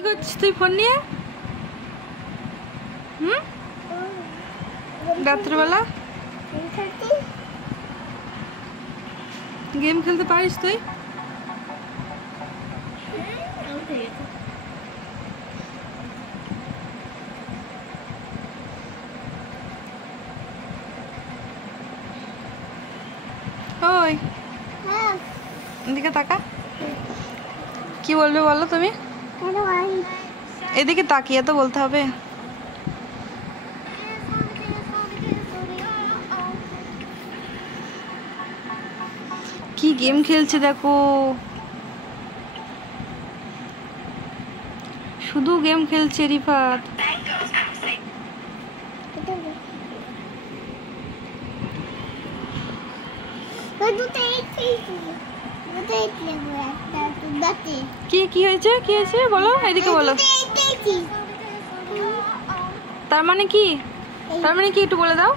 কি করছিস তুই ফোন নিয়ে? রাত্রিবেলা গেম খেলতে পারিস তুই? ওই এদিকে তাকা, কি বলবে বলো তুমি? এদিকে তাকিয়ে তো বলতে হবে। কি গেম খেলছে দেখো, শুধু গেম খেলছে রিফাত। কি কি হয়েছে, কি হয়েছে বলো, এদিকে বলো। তার মানে কি, তার মানে কি একটু বলে দাও।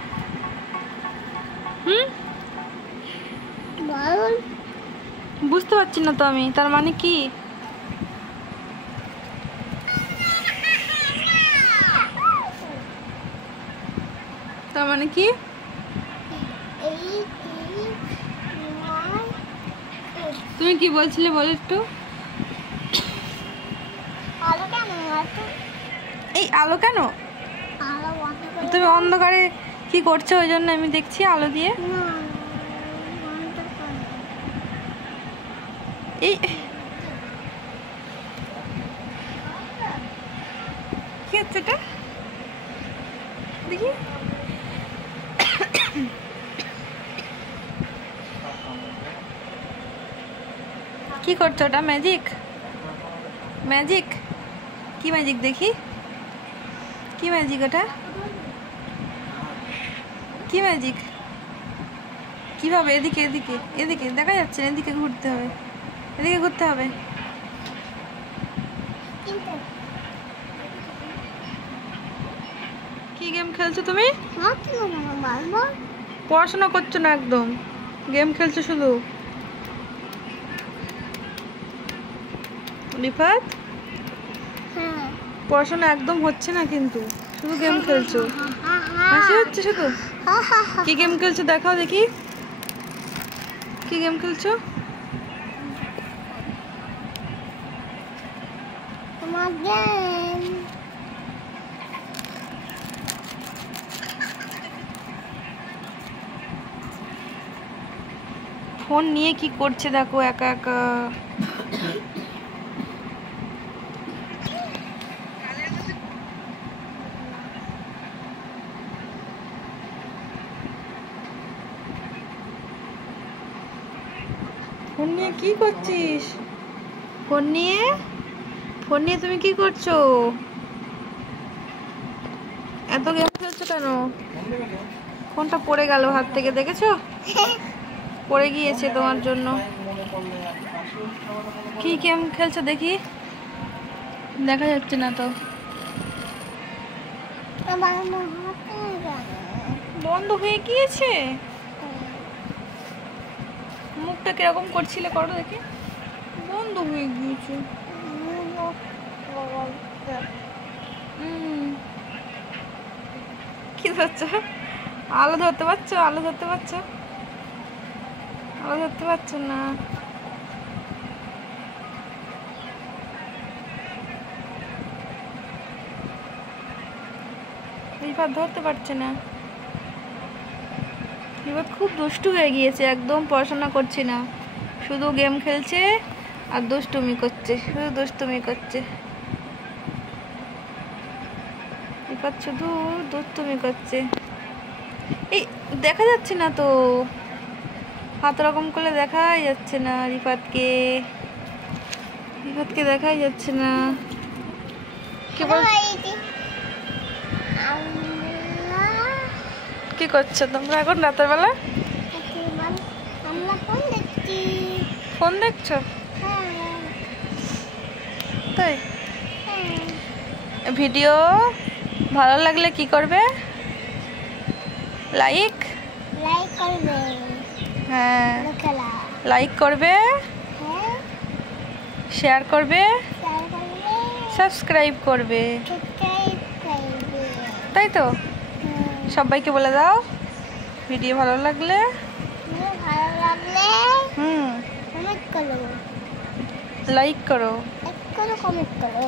বুঝতে পারছি না তো আমি, তার মানে কি? তার মানে কি? তুমি কি বলছিলে বলো একটু। এই আলো কেন? তুমি অন্ধকারে কি করছো? ওই জন্য আমি দেখছি আলো দিয়ে। এই কি হচ্ছে এটা দেখি। কি করছো ওটা? ম্যাজিক? ম্যাজিক? কি ম্যাজিক দেখি, কি ম্যাজিক ওটা? কি ম্যাজিক? কিভাবে? এদিকে এদিকে এদিকে দেখা যাচ্ছে, এদিকে ঘুরতে হবে, এদিকে ঘুরতে হবে। কি গেম খেলছো তুমি? পড়াশোনা করছো না, একদম গেম খেলছো শুধু। রিফাত, পড়াশোনা একদম হচ্ছে না কিন্তু, শুধু গেম খেলছো। হাসি হচ্ছে শুধু। কি গেম খেলছো দেখাও দেখি, কি গেম খেলছো? ফোন নিয়ে কি করছে দেখো একা একা। ফোন নিয়ে কি করছিস? ফোন নিয়ে, ফোন নিয়ে তুমি কি করছো? এত গেম খেলছো কেন? ফোনটা পড়ে গেল হাত থেকে, দেখেছো? পড়ে গিয়েছে তোমার জন্য। কি গেম খেলছো দেখি, দেখা যাচ্ছে না তো। বন্ধ হয়ে গিয়েছে? মুখটা কিরকম করছিলে, করো দেখি। বন্ধ হয়ে গিয়েছে। কি ধরছো? আলো ধরতে পারছো? আলো ধরতে পারছো? আলো ধরতে পারছো না। রিফাত ধরতে পারছে না। রিফাত খুব দুষ্টু হয়ে গিয়েছে, একদম পড়াশোনা করছে না, শুধু গেম খেলছে আর দুষ্টুমি করছে, শুধু দুষ্টুমি করছে। রিফাত শুধু দুষ্টুমি করছে। এই দেখা যাচ্ছে না তো, হাত রকম করলে দেখাই যাচ্ছে না রিফাতকে, রিফাতকে দেখাই যাচ্ছে না। কি বল, কি করছো তোমরা এখন রাতের বেলা? ফোন দেখছো? তাই? ভিডিও ভালো লাগলে কি করবে? লাইক, হ্যাঁ লাইক করবে, শেয়ার করবে, সাবস্ক্রাইব করবে, তাই তো? সবাইকে বলে দাও ভিডিও ভালো লাগলে লাইক করো, কমেন্ট করো।